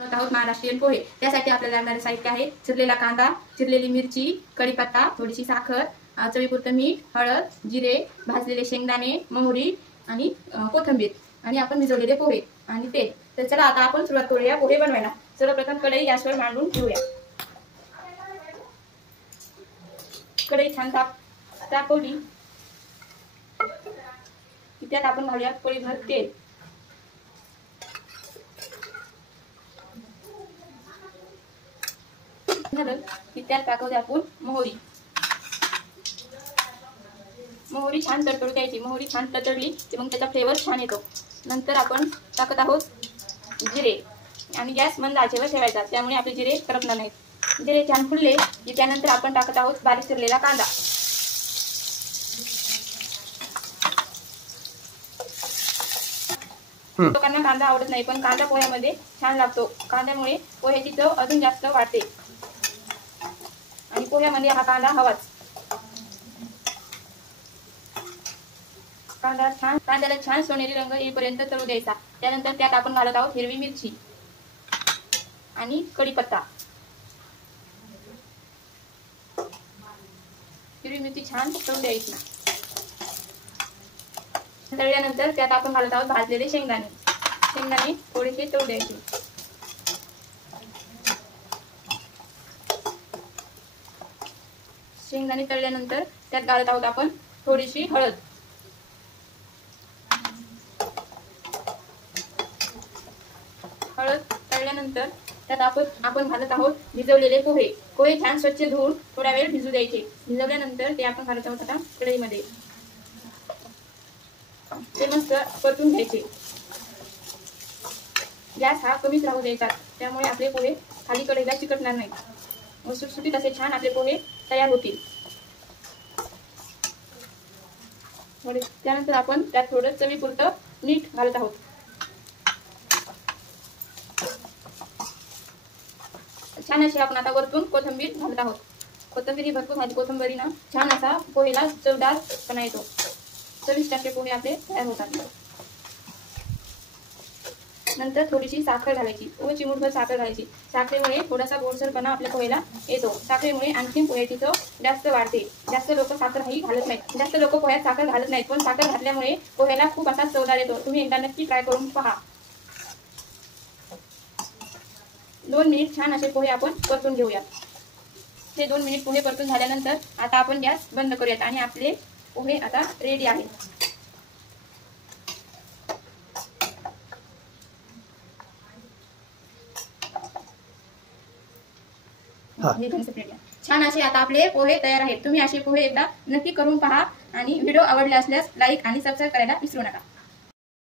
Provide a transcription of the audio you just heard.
आहोत महाराष्ट्रीयन पोहे। त्यासाठी आपल्याला लागणारे साहित्य आहे चिरलेला कांदा, चिरलेली मिरची, कढीपत्ता, थोडीशी साखर, चवीपुरतं मीठ, हळद, जिरे, भाजलेले शेंगदाणे, मोहरी आणि कोथिंबीर आणि आपण भिजवलेले पोहे आणि तेल। तर चला आता आपण सुरुवात करूया पोहे बनवायला। सर्वप्रथम कढई गॅसवर मांडून घेऊया। कढई छान तापवली की त्यात आपण घालूया पळीभर तेल। की त्यात टाकूया आपण मोहरी। मोहरी छान तडतडू द्यायची। मोहरी छान तडतडली की मग त्याचा फ्लेवर छान येतो। नंतर आपण टाकत आहोत जिरे आणि गॅस मंद आचेवर ठेवायचा, त्यामुळे आपले जिरे करपणार नाहीत। जिरे छान फुलले की त्यानंतर आपण टाकत आहोत बारीक चिरलेला कांदा। लोकांना कांदा आवडत नाही, पण कांदा पोह्यामध्ये छान लागतो। कांद्यामुळे पोह्याची चव अजून जास्त वाढते आणि पोह्यामध्ये हा कांदा हवाच। कांद्याला छान सोनेरी रंग येईपर्यंत तळू द्यायचा। त्यानंतर त्यात आपण घालत आहोत हिरवी मिरची आणि कढीपत्ता। हिरवी मिरची छान तळू द्यायची। तळल्यानंतर त्यात आपण घालत आहोत भाजलेले शेंगदाणे। शेंगदाणे थोडेसे तळू द्यायचे। शेंगदाणे तळल्यानंतर त्यात घालत आहोत आपण थोडीशी हळद। हळद तळल्यानंतर त्यात आपण घालत आहोत भिजवलेले पोहे। पोहे छान स्वच्छ धुवून थोडा वेळ भिजू द्यायचे। भिजवल्यानंतर ते आपण घालत आहोत आता कढईमध्ये। ते मस्त परतून घ्यायचे। गॅस हा कमीच राहू द्यायचा, त्यामुळे आपले पोहे खाली कढईला चिकटणार नाही व सुटसुटीत असे छान आपले पोहे तयार होतील। त्यानंतर आपण त्यात थोडं चवीपुरतं मीठ घालत आहोत। छान अशी आपण आता वरतून कोथिंबीर घालत आहोत। कोथिंबीर भरपूर घातली, कोथिंबीरीनं छान असा पोहेला चवदारपणा येतो। 24% पोहे आपले तयार होतात। नंतर थोडीशी साखर घालायची व चिमूटभर साखर घालायची। साखरेमुळे थोडासा गोडसरपणा आपल्या पोहेला येतो। साखरेमुळे आणखी पोह्याची चव जास्त वाढते। जास्त लोक साखर ही घालत नाहीत। जास्त लोक पोह्यात साखर घालत नाहीत, पण साखर घातल्यामुळे पोह्याला खूप असा चवदार येतो। तुम्ही एकदा नक्की ट्राय करून पहा। 2 मिनिट छान असे पोहे आपण परतून घेऊया। ते 2 मिनिट पोहे परतून झाल्यानंतर आता आपण गॅस बंद करूयात आणि आपले पोहे आता रेडी आहेत। छान असे आता आपले पोहे तयार आहेत। तुम्ही असे पोहे एकदा नक्की करून पहा आणि व्हिडिओ आवडले असल्यास लाईक आणि सबस्क्राईब करायला विसरू नका।